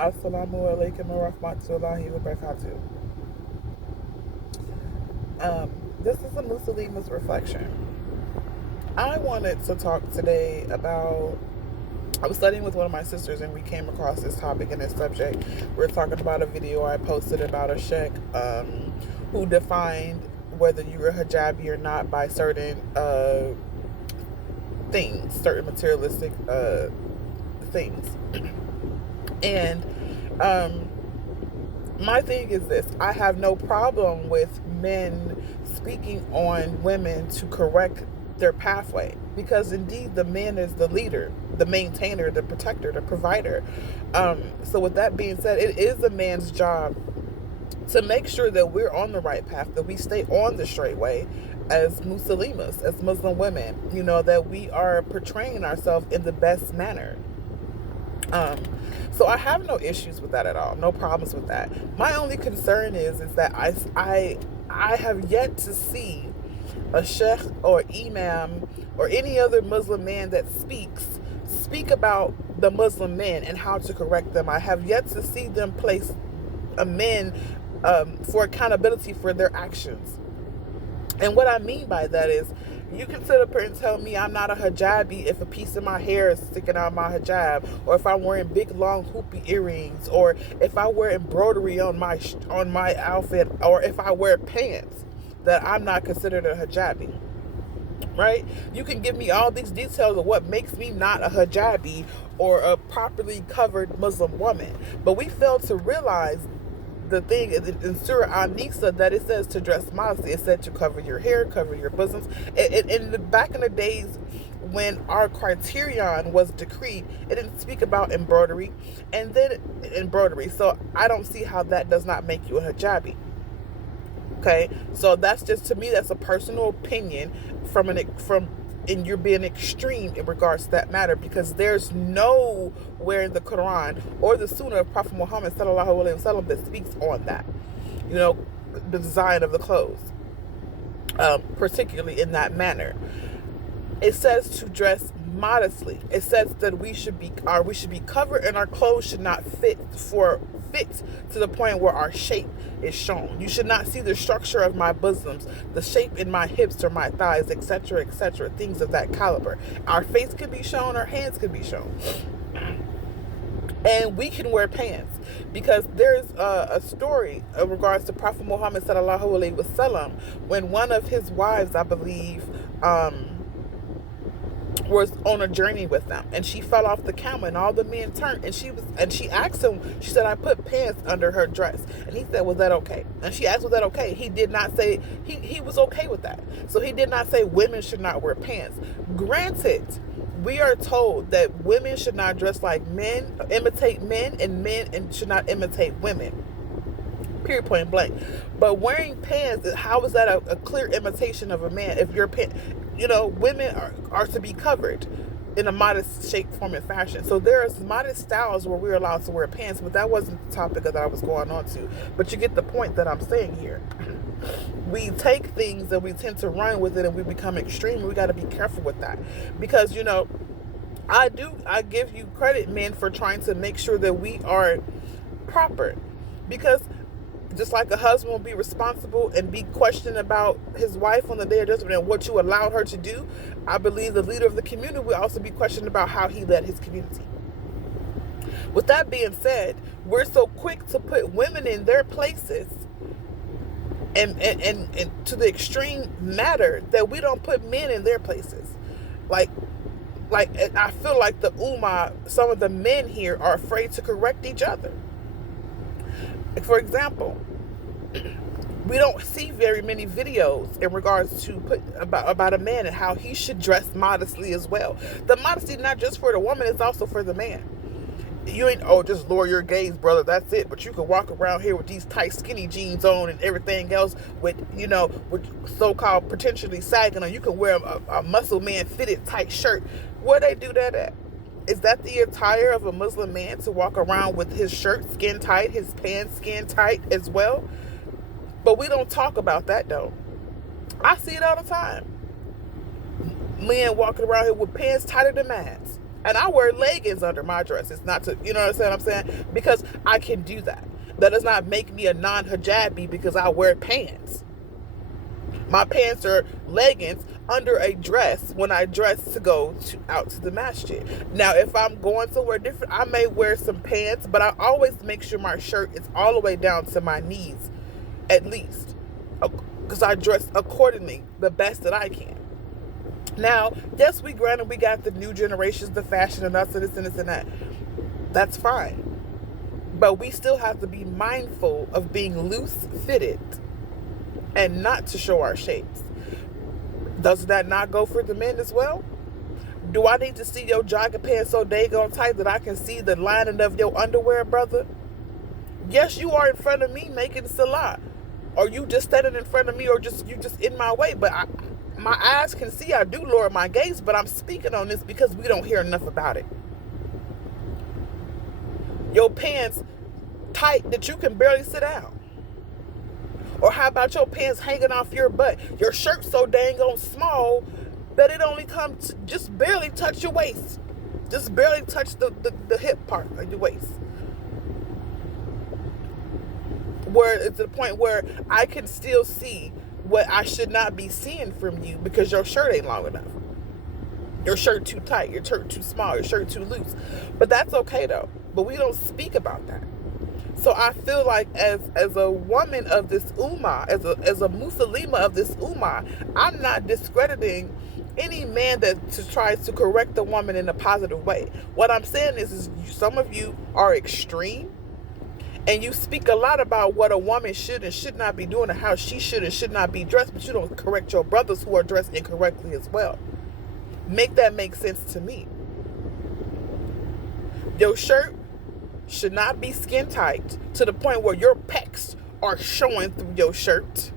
Assalamu alaikum wa rahmatullahi wa barakatuh. This is a Muslimah's reflection. I wanted to talk today about. I was studying with one of my sisters and we came across this topic and this subject. We're talking about a video I posted about a sheikh who defined whether you were hijabi or not by certain things, certain materialistic things. And my thing is this: I have no problem with men speaking on women to correct their pathway, because indeed the man is the leader, the maintainer, the protector, the provider. So with that being said, it is a man's job to make sure that we're on the right path, that we stay on the straight way as Muslimas, as Muslim women, that we are portraying ourselves in the best manner. So I have no issues with that at all. No problems with that. My only concern is that I have yet to see a sheikh or imam or any other Muslim man that speak about the Muslim men and how to correct them. I have yet to see them place a men for accountability for their actions. And what I mean by that is, you can sit up here and tell me I'm not a hijabi if a piece of my hair is sticking out my hijab, or if I'm wearing big long hoopy earrings, or if I wear embroidery on my outfit, or if I wear pants, that I'm not considered a hijabi. Right? You can give me all these details of what makes me not a hijabi or a properly covered Muslim woman, but we fail to realize the thing in Surah An-Nisa that it says to dress modestly. It said to cover your hair, cover your bosoms. Back in the days when our criterion was decreed, it didn't speak about embroidery, so I don't see how that does not make you a hijabi. Okay, so that's just, to me, that's a personal opinion and you're being extreme in regards to that matter, because there's nowhere in the Quran or the Sunnah of Prophet Muhammad sallallahu alaihi wasallam that speaks on that, the design of the clothes, particularly in that manner. It says to dress modestly. It says that we should be covered, and our clothes should not fit to the point where our shape is shown. You should not see the structure of my bosoms, the shape in my hips or my thighs, etc., etc., things of that caliber. Our face can be shown, our hands can be shown. And we can wear pants, because there's a story in regards to Prophet Muhammad sallallahu alaihi wasallam, when one of his wives, I believe, was on a journey with them, and she fell off the camel, and all the men turned, and she asked him, she said, I put pants under her dress, and he said, was that okay? And she asked, was that okay? He did not say, he was okay with that. So he did not say women should not wear pants. Granted, we are told that women should not dress like men, imitate men, and men should not imitate women. Period, point blank. But wearing pants, how is that a clear imitation of a man? If your pants, women are to be covered in a modest shape, form, and fashion. So there's modest styles where we're allowed to wear pants, but that wasn't the topic that I was going on to. But you get the point that I'm saying here. We take things and we tend to run with it, and we become extreme. We got to be careful with that, because I give you credit, men, for trying to make sure that we are proper, because just like a husband will be responsible and be questioned about his wife on the day of judgment and what you allowed her to do, I believe the leader of the community will also be questioned about how he led his community. With that being said, we're so quick to put women in their places and to the extreme matter that we don't put men in their places. Like I feel like the Ummah, some of the men here are afraid to correct each other. For example, we don't see very many videos in regards to about a man and how he should dress modestly as well. The modesty not just for the woman, it's also for the man. You ain't, just lower your gaze, brother, that's it. But you can walk around here with these tight skinny jeans on and everything else with so-called potentially sagging on. You can wear a muscle man fitted tight shirt. Where they do that at? Is that the attire of a Muslim man, to walk around with his shirt skin tight, his pants skin tight as well? But we don't talk about that, though. I see it all the time. Men walking around here with pants tighter than mine. And I wear leggings under my dress. It's not to, you know what I'm saying? Because I can do that. That does not make me a non-hijabi because I wear pants. My pants are leggings under a dress when I dress to go out to the masjid. Now, if I'm going somewhere different, I may wear some pants, but I always make sure my shirt is all the way down to my knees, at least, because I dress accordingly, the best that I can. Now, yes, we got the new generations, the fashion and us and this and this and that. That's fine. But we still have to be mindful of being loose-fitted and not to show our shapes. Does that not go for the men as well? Do I need to see your jogging pants so daggone tight that I can see the lining of your underwear, brother? Yes, you are in front of me making salah. Or you just standing in front of me, or you just in my way. But my eyes can see. I do lower my gaze, but I'm speaking on this because we don't hear enough about it. Your pants tight that you can barely sit down. Or how about your pants hanging off your butt? Your shirt so dang on small that it only comes to just barely touch your waist. Just barely touch the hip part of your waist. Where it's to the point where I can still see what I should not be seeing from you because your shirt ain't long enough. Your shirt too tight, your shirt too small, your shirt too loose. But that's okay though. But we don't speak about that. So I feel like as a woman of this Ummah, as a Muslimah of this Ummah, I'm not discrediting any man that tries to correct the woman in a positive way. What I'm saying is some of you are extreme, and you speak a lot about what a woman should and should not be doing and how she should and should not be dressed, but you don't correct your brothers who are dressed incorrectly as well. Make that make sense to me. Your shirt should not be skin tight to the point where your pecs are showing through your shirt.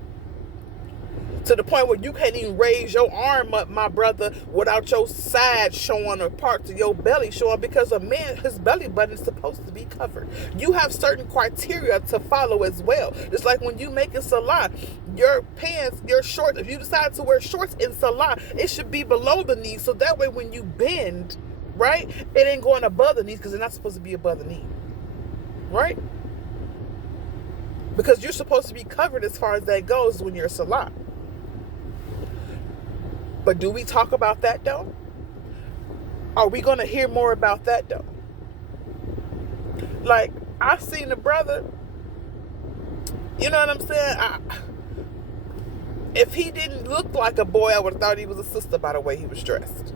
To the point where you can't even raise your arm up, my brother, without your side showing or parts of your belly showing, because a man, his belly button is supposed to be covered. You have certain criteria to follow as well. Just like when you make a salah, your pants, your shorts, if you decide to wear shorts in salah, it should be below the knees. So that way when you bend, right, it ain't going above the knees because it's not supposed to be above the knee. Right? Because you're supposed to be covered as far as that goes when you're salah. But do we talk about that though? Are we going to hear more about that though? Like, I've seen a brother, you know what I'm saying? If he didn't look like a boy, I would have thought he was a sister by the way he was dressed.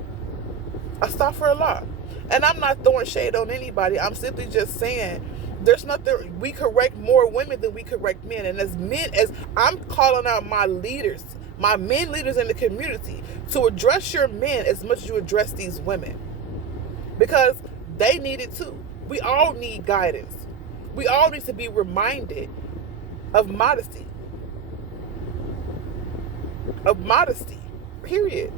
Astaghfirullah. And I'm not throwing shade on anybody. I'm simply just saying there's nothing, we correct more women than we correct men. And as men, as I'm calling out my leaders, my men leaders in the community, to address your men as much as you address these women. Because they need it too. We all need guidance. We all need to be reminded of modesty. Of modesty. Period.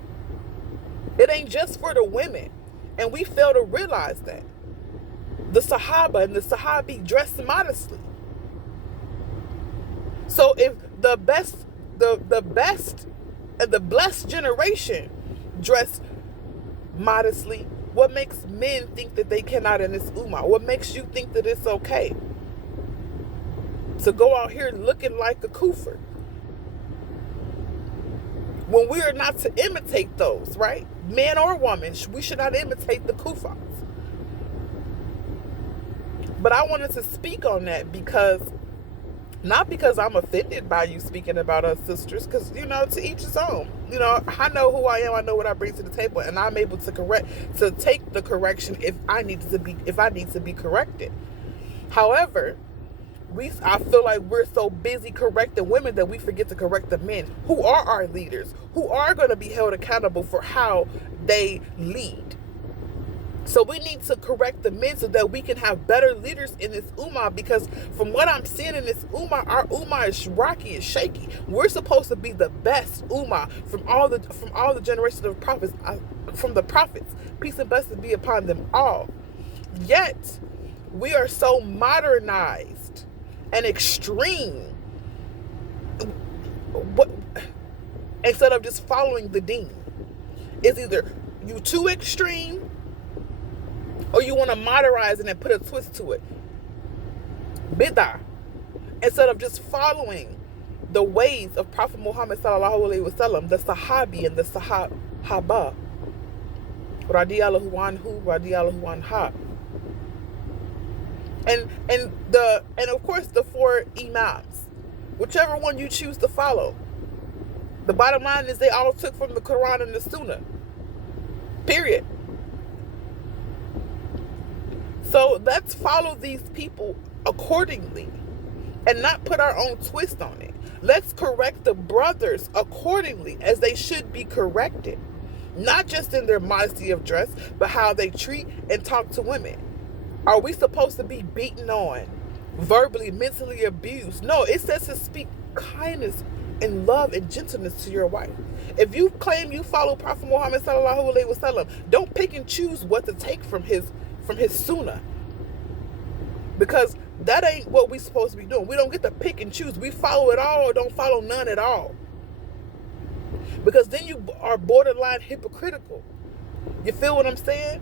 It ain't just for the women. And we fail to realize that. The Sahaba and the Sahabi dressed modestly. So if the best and the blessed generation dress modestly, what makes men think that they cannot in this Ummah? What makes you think that it's okay to go out here looking like a kufr? When we are not to imitate those, right? Man or woman, we should not imitate the kufars. But I wanted to speak on that because, not because I'm offended by you speaking about us sisters, because, you know, to each his own. You know, I know who I am, I know what I bring to the table, and I'm able to take the correction if I need to be corrected. However, I feel like we're so busy correcting women that we forget to correct the men who are our leaders, who are going to be held accountable for how they lead. So we need to correct the men so that we can have better leaders in this Ummah, because from what I'm seeing in this Ummah, our Ummah is rocky, is shaky. We're supposed to be the best Ummah from all the generations of prophets, from the prophets. Peace and blessings be upon them all. Yet, we are so modernized and extreme. Instead of just following the deen. It's either you too extreme Or you want to modernize it and put a twist to it. Bid'ah. Instead of just following the ways of Prophet Muhammad sallallahu alaihi wasallam, the Sahabi and the Sahaba, radiyallahu anhu, radiyallahu anha, and of course the 4 imams, whichever one you choose to follow. The bottom line is they all took from the Quran and the Sunnah. Period. So let's follow these people accordingly and not put our own twist on it. Let's correct the brothers accordingly as they should be corrected. Not just in their modesty of dress, but how they treat and talk to women. Are we supposed to be beaten on, verbally, mentally abused? No, it says to speak kindness and love and gentleness to your wife. If you claim you follow Prophet Muhammad sallallahu alaihi wasallam, don't pick and choose what to take from his sunnah, because that ain't what we supposed to be doing. We don't get to pick and choose. We follow it all or don't follow none at all, because then you are borderline hypocritical. You feel what I'm saying?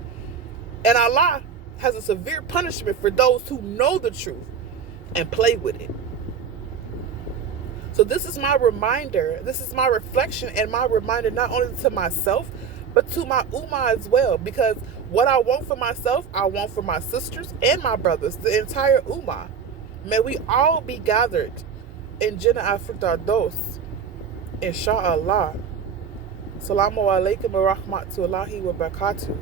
And Allah has a severe punishment for those who know the truth and play with it. So this is my reminder, this is my reflection and my reminder, not only to myself, but to my Ummah as well. Because what I want for myself, I want for my sisters and my brothers, the entire Ummah. May we all be gathered in Jannah al-Firdaus, inshallah. Assalamu alaikum wa rahmatullahi wa barakatuh.